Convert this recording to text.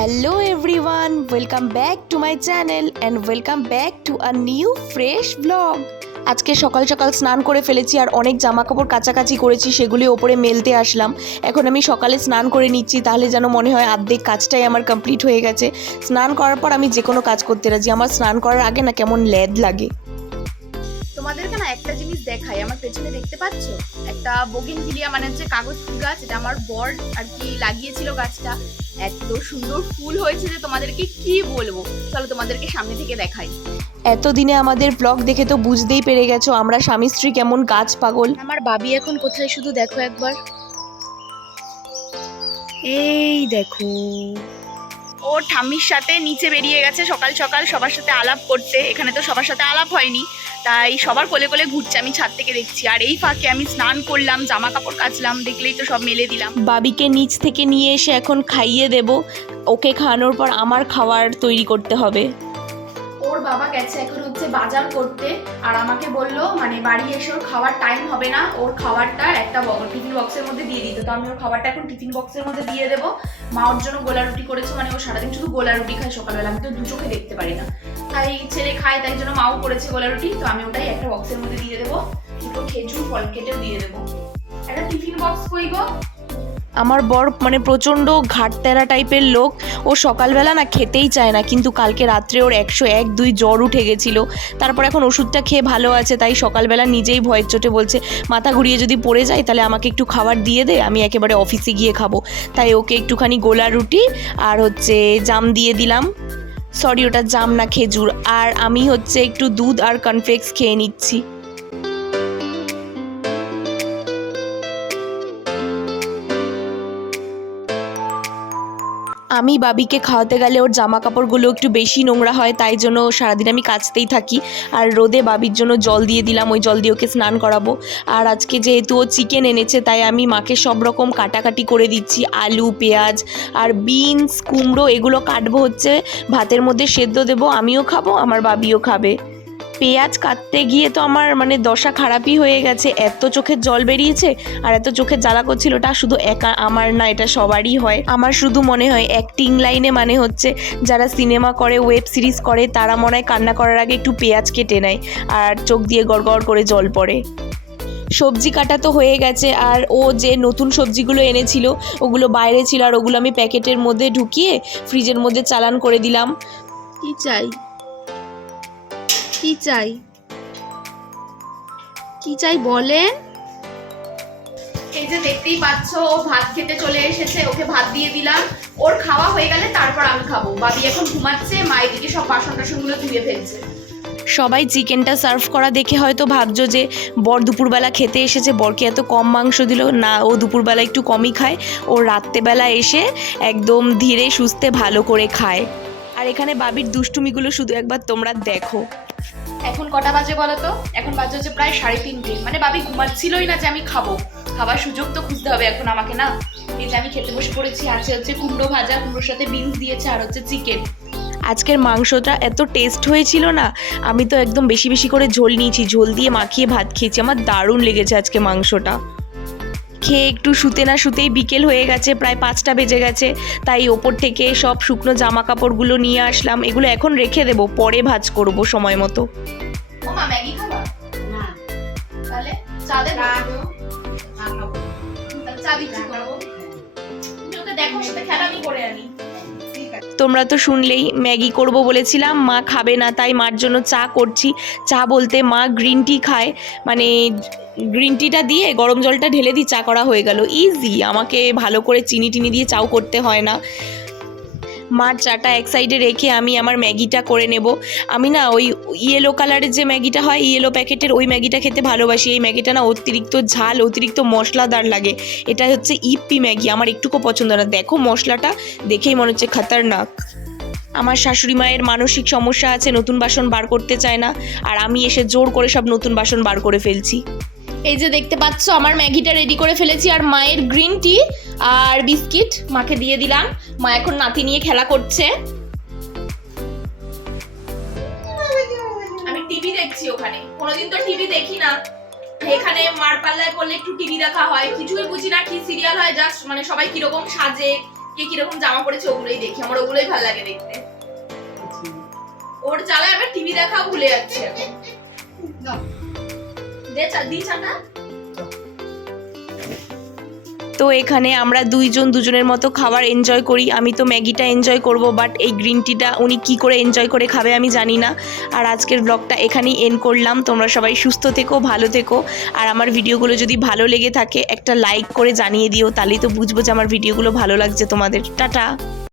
Hello everyone welcome back to my channel and welcome back to a new fresh blog আজকে সকাল সকাল স্নান করে ফেলেছি আর অনেক জামা কাপড় কাচাকাচি করেছি, সেগুলি ওপরে মেলতে আসলাম। এখন আমি সকালে স্নান করে নিচ্ছি, তাহলে যেন মনে হয় আর্ধেক কাজটাই আমার কমপ্লিট হয়ে গেছে। স্নান করার পর আমি যে কোনো কাজ করতে রাজি। আমার স্নান করার আগে না কেমন ল্যাদ লাগে। তোমাদেরকে না একটা জিনিস দেখাই আমার পেছনে দেখতে পাচ্ছ? একটা বগিন বগিনভিলিয়া মানে হচ্ছে কাগজ ফুল গাছ এটা আমার বর আর কি লাগিয়েছিল গাছটা। এত সুন্দর ফুল হয়েছে যে তোমাদেরকে কি বলব? চলো তোমাদেরকে সামনে থেকে দেখাই। এতদিনে আমাদের ব্লগ দেখে তো বুঝতেই পেরে গেছো আমরা স্বামী স্ত্রী কেমন গাছ পাগল। আমার বাবি এখন কোথায়? শুধু দেখো একবার। এই দেখো। ও ঠাম্মির সাথে নিচে বেরিয়ে গেছে সকাল সকাল সবার সাথে আলাপ করতে। এখানে তো সবার সাথে আলাপ হয়নি। তাই সবার কোলে কোলে ঘুরছে, আমি ছাদ থেকে দেখছি। আর এই ফাঁকে আমি স্নান করলাম জামা কাপড় কাচলাম, দেখলেই তো সব মেলে দিলাম। বাবিকে নিচ থেকে নিয়ে এসে এখন খাইয়ে দেব। ওকে খাওয়ানোর পর আমার খাবার তৈরি করতে হবে। ওর বাবা গেছে এখন হচ্ছে বাজার করতে, আর আমাকে বলল মানে বাড়ি এসে ওর খাওয়ার টাইম হবে না, ওর খাবারটা একটা টিফিন বক্সের মধ্যে দিয়ে দিতে। তো আমি ওর খাবারটা এখন টিফিন বক্সের মধ্যে দিয়ে দেবো। মা ওর জন্য গোলা রুটি করেছে মানে ও সারাদিন শুধু গোলা রুটি খায় সকালবেলা, আমি তো দু চোখে দেখতে পারি না। তাই ছেলে খায়, তাই জন্য মাও করেছে গোলা রুটি, তো আমি ওটাই একটা বক্সের মধ্যে দিয়ে দেবো। দুটো খেজুর, ফল কেটেও দিয়ে দেবো। একটা টিফিন বক্স কইব? আমার বর মানে প্রচণ্ড ঘাটতেরা টাইপের লোক। ও সকালবেলা না খেতেই চায় না, কিন্তু কালকে রাত্রে ওর একশো এক দুই জ্বর উঠে গেছিল। তারপর এখন ওষুধটা খেয়ে ভালো আছে, তাই সকালবেলা নিজেই ভয়ের চোটে বলছে, মাথা ঘুরিয়ে যদি পড়ে যায় তাহলে আমাকে একটু খাবার দিয়ে দে, আমি একেবারে অফিসে গিয়ে খাব। তাই ওকে একটুখানি গোলা রুটি আর হচ্ছে জাম দিয়ে দিলাম। সরি, ওটা জাম না, খেজুর। আর আমি হচ্ছে একটু দুধ আর কনফ্লেক্স খেয়ে নিচ্ছি। আমি বাবিকে খাওয়াতে গেলে ওর জামা কাপড়গুলো একটু বেশি নোংরা হয়, তাই জন্য সারাদিন আমি কাচতেই থাকি। আর রোদে বাবির জন্য জল দিয়ে দিলাম, ওই জল দিয়ে ওকে স্নান করাবো। আর আজকে যেহেতু ও চিকেন এনেছে, তাই আমি মাকে সব রকম কাটাকাটি করে দিচ্ছি, আলু, পেঁয়াজ আর বিনস, কুমড়ো, এগুলো কাটবো হচ্ছে, ভাতের মধ্যে সেদ্ধ দেবো, আমিও খাব, আমার বাবিও খাবে। পেঁয়াজ কাটতে গিয়ে তো আমার মানে দশা খারাপই হয়ে গেছে। এত চোখের জল বেরিয়েছে আর এত চোখের জ্বালা করছিল ওটা শুধু একা আমার না, এটা সবারই হয়। আমার শুধু মনে হয় অ্যাক্টিং লাইনে মানে হচ্ছে যারা সিনেমা করে ওয়েব সিরিজ করে, তারা মনে হয় কান্না করার আগে একটু পেঁয়াজ কেটে নেয় আর চোখ দিয়ে গড়গড় করে জল পড়ে। সবজি কাটা তো হয়ে গেছে আর ও যে নতুন সবজিগুলো এনেছিল, ওগুলো বাইরে ছিল আর ওগুলো আমি প্যাকেটের মধ্যে ঢুকিয়ে ফ্রিজের মধ্যে চালান করে দিলাম। কি চাই? কি চাই? কি চাই বলেন? এই যে দেখতেই পাচ্ছ ও ভাত খেতে চলে এসেছে ওকে ভাত দিয়ে দিলাম। ওর খাওয়া হয়ে গেলে তারপর আমি খাব। বাবি এখন ঘুমাচ্ছে মা এদিকে সব বাসন টাসনগুলো ধুয়ে ফেলছে। সবাই চিকেনটা সার্ভ করা দেখে হয়তো ভাবছ যে বর দুপুরবেলা খেতে এসেছে বরকে এত কম মাংস দিল। না ও দুপুরবেলা একটু কমই খায়। ও রাত্রেবেলা এসে একদম ধীরে সুস্থে ভালো করে খায়। আর এখানে বাবির দুষ্টুমিগুলো শুধু একবার তোমরা দেখো। এখন কটা বাজে বলো তো? এখন বাজে হচ্ছে প্রায় সাড়ে তিনটে। মানে বাবি ঘুমাচ্ছিলই না যে আমি খাব। খাবার সুযোগ তো খুঁজতে হবে এখন আমাকে না? এই যে আমি খেতে বসে পড়েছি আছে হচ্ছে কুমড়ো ভাজা কুমড়োর সাথে বিনস দিয়েছে আর হচ্ছে চিকেন। আজকের মাংসটা এত টেস্ট হয়েছিল না আমি তো একদম বেশি বেশি করে ঝোল নিয়েছি ঝোল দিয়ে মাখিয়ে ভাত খেয়েছি। আমার দারুণ লেগেছে আজকে মাংসটা। খেয়ে একটু শুতে না শুতেই বিকেল হয়ে গেছে প্রায় পাঁচটা বেজে গেছে। তাই ওপর থেকে সব শুকনো জামা কাপড়গুলো নিয়ে আসলাম। এগুলো এখন রেখে দেবো পরে ভাজ করব সময় মতো। ও মা ম্যাগি খাবা? না। তাহলে চা দেবো। তাহলে চা দিচ্ছি করব। তুমি ওকে দেখো সাথে খেলা আমি করে আনি। তোমরা তো শুনলেই ম্যাগি করব বলেছিলাম, মা খাবে না, তাই মার জন্য চা করছি। চা বলতে মা গ্রিন টি খায় মানে গ্রিন টিটা দিয়ে গরম জলটা ঢেলে দিই চা করা হয়ে গেল। ইজি আমাকে ভালো করে চিনি টিনি দিয়ে চাও করতে হয় না। মার চাটা এক সাইডে রেখে আমি আমার ম্যাগিটা করে নেব। আমি না ওই ইয়েলো কালারের যে ম্যাগিটা হয় ইয়েলো প্যাকেটের ওই ম্যাগিটা খেতে ভালোবাসি। এই ম্যাগিটা না অতিরিক্ত ঝাল, অতিরিক্ত মশলাদার লাগে। এটা হচ্ছে ইপি ম্যাগি, আমার একটুকু পছন্দ না। দেখো মশলাটা দেখেই মনে হচ্ছে খতরনাক। আমার শাশুড়ি মায়ের মানসিক সমস্যা আছে, নতুন বাসন বার করতে চায় না। আর আমি এসে জোর করে সব নতুন বাসন বার করে ফেলছি। এই যে দেখতে পাচ্ছ আমার ম্যাগিটা রেডি করে ফেলেছি আর মায়ের গ্রিন টি আর বিস্কিট মাকে দিয়ে দিলাম। মা এখন নাতি নিয়ে খেলা করছে। আমি টিভি দেখছি ওখানে। কোনোদিন তো টিভি দেখি না। এখানে মার পাল্লায় পড়লে একটু টিভি দেখা হয়। কিছুই বুঝি না কি সিরিয়াল হয় জাস্ট মানে সবাই কীরকম সাজে কে কীরকম জামা পরেছে ওগুলোই দেখি। আমার ওগুলোই ভালো লাগে দেখতে। ওর চালায় আবার টিভি দেখাও ভুলে যাচ্ছে। তো এখানে আমরা দুইজন দুজনের মতো খাবার এনজয় করি। আমি তো ম্যাগিটা এনজয় করব বাট এই গ্রিন টিটা উনি কি করে এনজয় করে খাবে আমি জানি না। আর আজকের ব্লগটা এখানেই এন্ড করলাম। তোমরা সবাই সুস্থ থেকো, ভালো থেকো। আর আমার ভিডিওগুলো যদি ভালো লেগে থাকে, একটা লাইক করে জানিয়ে দিও। তাহলেই তো বুঝব যে আমার ভিডিওগুলো ভালো লাগছে তোমাদের। টাটা।